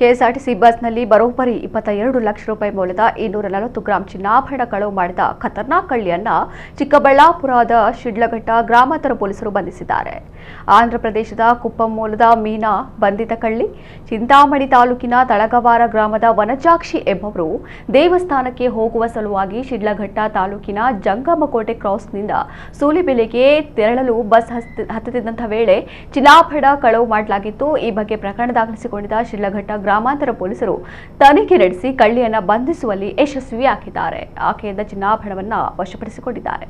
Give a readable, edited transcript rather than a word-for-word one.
KSRTC ಬಸ್ನಲ್ಲಿ ಬರೋಬ್ಬರಿ 22 ಲಕ್ಷ ರೂಪಾಯಿ ಮೌಲ್ಯದ 240 ಗ್ರಾಂ ಚಿನ್ನಾಭರಣ ಕಳವು ಮಾಡಿದ ಖತರ್ನಾಕ್ ಕಳ್ಳಿಯನ್ನ ಚಿಕ್ಕಬಳ್ಳಾಪುರದ ಶಿಡ್ಲಘಟ್ಟ ಗ್ರಾಮಾಂತರ ಪೊಲೀಸರು ಬಂಧಿಸಿದ್ದಾರೆ. ಆಂಧ್ರಪ್ರದೇಶದ ಕುಪ್ಪಂ ಮೂಲದ ಮೀನಾ ಬಂಧಿತ ಕಳ್ಳಿ ಚಿಂತಾಮಣಿ ತಾಲೂಕಿನ ತಳಗವಾರ ಗ್ರಾಮದ ವನಜಾಕ್ಷಿ ಎಂಬವರು ದೇವಸ್ಥಾನಕ್ಕೆ ಹೋಗುವ ಸಲುವಾಗಿ ಶಿಡ್ಲಘಟ್ಟ ತಾಲೂಕಿನ ಜಂಗಮಕೋಟೆ ಕ್ರಾಸ್ನಿಂದ ಸೂಲಿಬೆಲೆಗೆ ತೆರಳಲು ಬಸ್ ಹತ್ತುತ್ತಿದ್ದಂಥ ವೇಳೆ ಚಿನ್ನಾಭರಣ ಕಳವು ಮಾಡಲಾಗಿತ್ತು. ಈ ಬಗ್ಗೆ ಪ್ರಕರಣ ದಾಖಲಿಸಿಕೊಂಡಿದ್ದ ಶಿಡ್ಲಘಟ್ಟ ಗ್ರಾಮಾಂತರ ಪೊಲೀಸರು ತನಿಖೆ ನಡೆಸಿ ಕಳ್ಳಿಯನ್ನ ಬಂಧಿಸುವಲ್ಲಿ ಯಶಸ್ವಿಯಾಗಿದ್ದಾರೆ. ಆಕೆಯಿಂದ ಚಿನ್ನಾಭರಣವನ್ನ ವಶಪಡಿಸಿಕೊಂಡಿದ್ದಾರೆ.